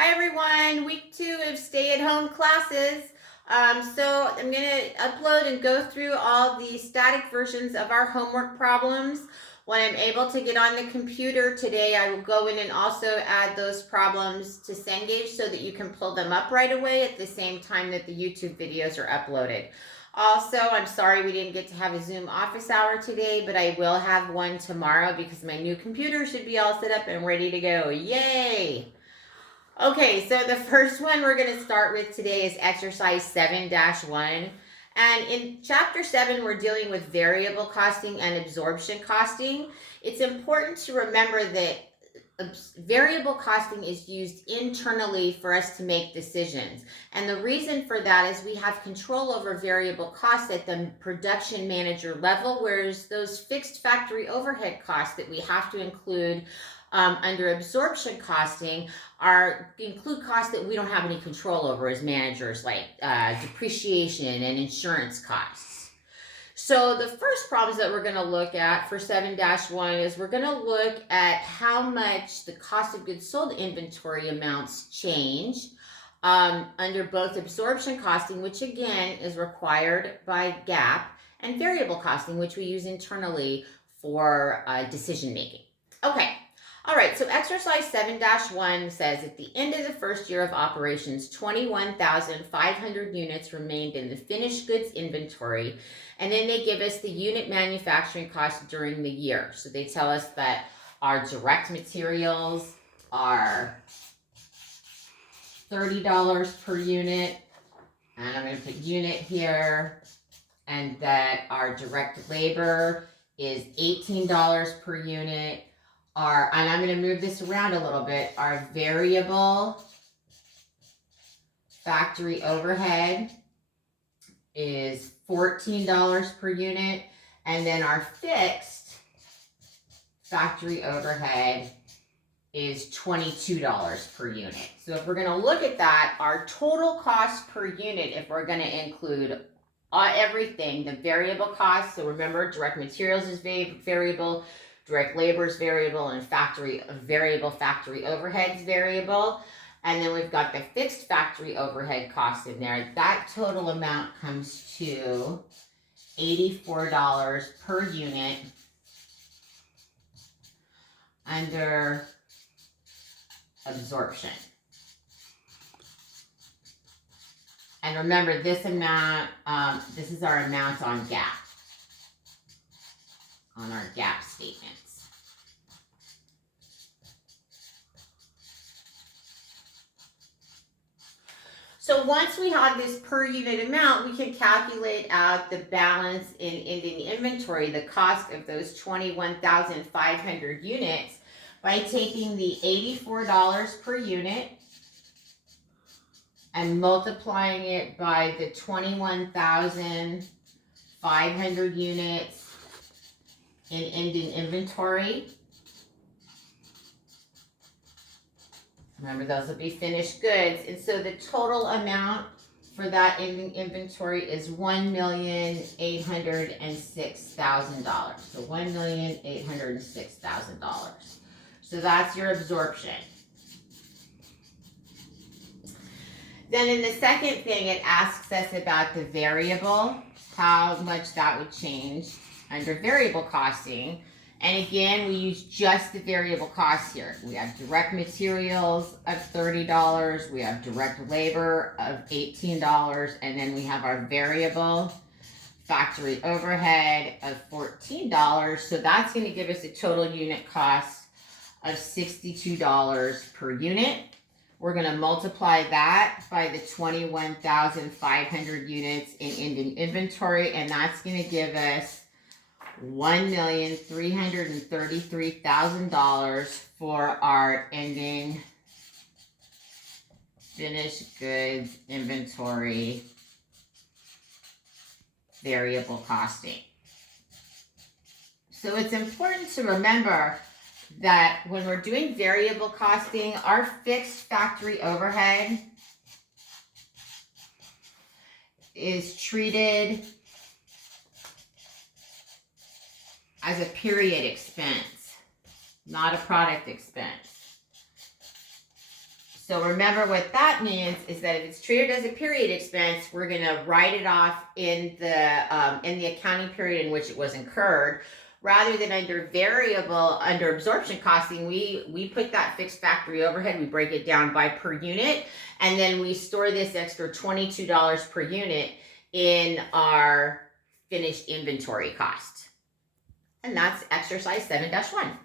Hi everyone, week 2 of stay-at-home classes. So I'm going to upload and go through all the static versions of our homework problems. When I'm able to get on the computer today, I will go in and also add those problems to Cengage so that you can pull them up right away at the same time that the YouTube videos are uploaded. Also, I'm sorry we didn't get to have a Zoom office hour today, but I will have one tomorrow because my new computer should be all set up and ready to go. Yay! Okay, so the first one we're going to start with today is exercise 7-1. And in chapter 7, we're dealing with variable costing and absorption costing. It's important to remember that variable costing is used internally for us to make decisions. And the reason for that is we have control over variable costs at the production manager level, whereas those fixed factory overhead costs that we have to include under absorption costing include costs that we don't have any control over as managers, like depreciation and insurance costs. So the first problems that we're going to look at for 7-1 is we're going to look at how much the cost of goods sold inventory amounts change under both absorption costing, which again is required by GAAP, and variable costing, which we use internally for decision making. Okay. All right, so exercise 7-1 says at the end of the first year of operations, 21,500 units remained in the finished goods inventory, and then they give us the unit manufacturing cost during the year. So they tell us that our direct materials are $30 per unit, and I'm going to put unit here, and that our direct labor is $18 per unit. And I'm going to move this around a little bit, our variable factory overhead is $14 per unit, and then our fixed factory overhead is $22 per unit. So if we're going to look at that, our total cost per unit, if we're going to include everything, the variable cost, so remember direct materials is variable, direct labor is variable, and variable factory overhead is variable. And then we've got the fixed factory overhead costs in there. That total amount comes to $84 per unit under absorption. And remember, this amount, this is our amount on GAAP, on our GAAP statements. So once we have this per unit amount, we can calculate out the balance in ending inventory, the cost of those 21,500 units, by taking the $84 per unit and multiplying it by the 21,500 units in ending inventory. Remember, those will be finished goods. And so the total amount for that ending inventory is $1,806,000. So $1,806,000. So that's your absorption. Then in the second thing, it asks us about the variable, how much that would change under variable costing. And again, we use just the variable costs here. We have direct materials of $30, we have direct labor of $18, and then we have our variable factory overhead of $14. So that's going to give us a total unit cost of $62 per unit. We're going to multiply that by the 21,500 units in ending inventory, and that's going to give us $1,333,000 for our ending finished goods inventory variable costing. So it's important to remember that when we're doing variable costing, our fixed factory overhead is treated as a period expense, not a product expense. So remember what that means is that if it's treated as a period expense, we're going to write it off in the accounting period in which it was incurred, rather than under absorption costing. We put that fixed factory overhead, we break it down by per unit, and then we store this extra $22 per unit in our finished inventory cost. And that's exercise 7-1.